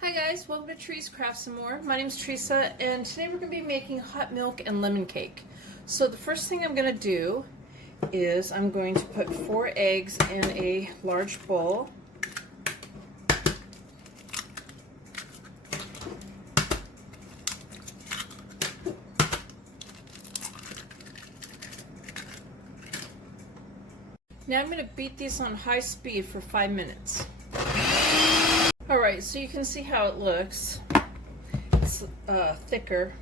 Hi guys, welcome to Trees Craft Some More. My name is Teresa and today we're going to be making hot milk and lemon cake. So the first thing I'm going to do is I'm going to put 4 eggs in a large bowl. Now I'm going to beat these on high speed for 5 minutes. Alright, so you can see how it looks. It's thicker.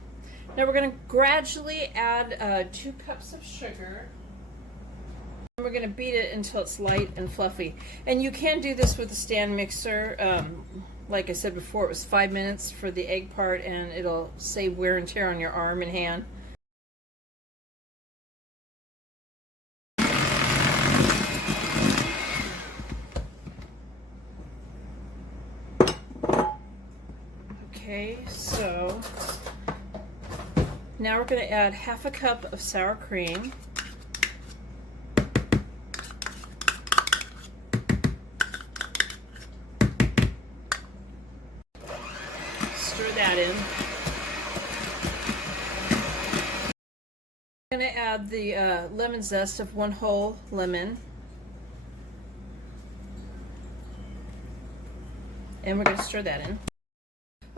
Now we're going to gradually add 2 cups of sugar. And we're going to beat it until it's light and fluffy. And you can do this with a stand mixer. Like I said before, it was 5 minutes for the egg part and it'll save wear and tear on your arm and hand. Okay, so now we're going to add half a cup of sour cream. Stir that in. I'm going to add the lemon zest of 1 whole lemon. And we're going to stir that in.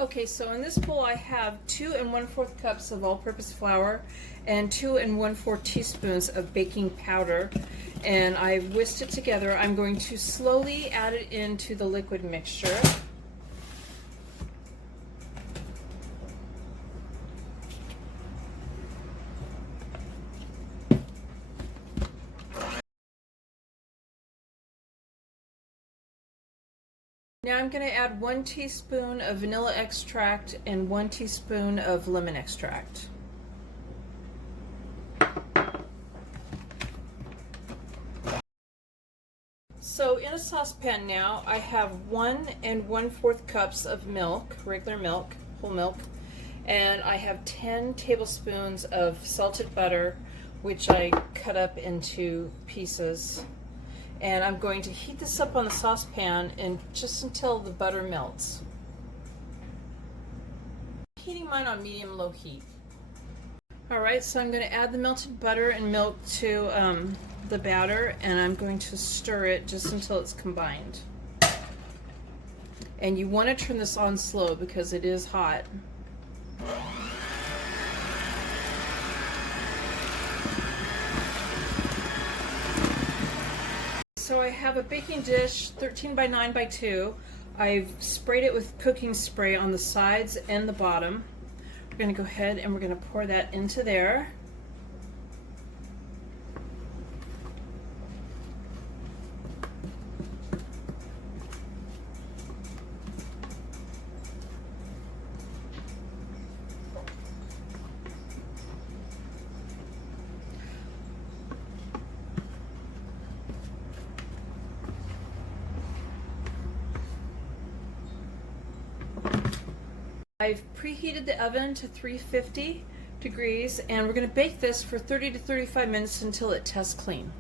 Okay, so in this bowl I have 2 1/4 cups of all-purpose flour and 2 1/4 teaspoons of baking powder, and I've whisked it together. I'm going to slowly add it into the liquid mixture. Now I'm going to add 1 teaspoon of vanilla extract and 1 teaspoon of lemon extract. So in a saucepan now I have 1 1/4 cups of milk, regular milk, whole milk, and I have 10 tablespoons of salted butter, which I cut up into pieces. And I'm going to heat this up on the saucepan and just until the butter melts. Heating mine on medium-low heat. Alright, so I'm going to add the melted butter and milk to the batter, and I'm going to stir it just until it's combined. And you want to turn this on slow because it is hot. So I have a baking dish, 13 by 9 by 2. I've sprayed it with cooking spray on the sides and the bottom. We're going to go ahead and we're going to pour that into there. I've preheated the oven to 350 degrees and we're going to bake this for 30 to 35 minutes until it tests clean.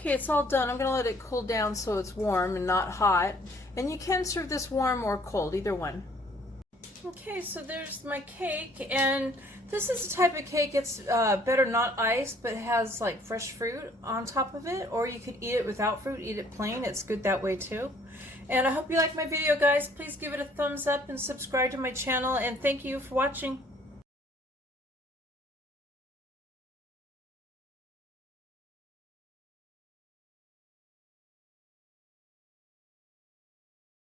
Okay, it's all done. I'm going to let it cool down so it's warm and not hot. And you can serve this warm or cold, either one. Okay, so there's my cake, and this is the type of cake, it's better not iced, but it has like fresh fruit on top of it, or you could eat it without fruit, eat it plain. It's good that way too. And I hope you like my video, guys. Please give it a thumbs up and subscribe to my channel, and thank you for watching.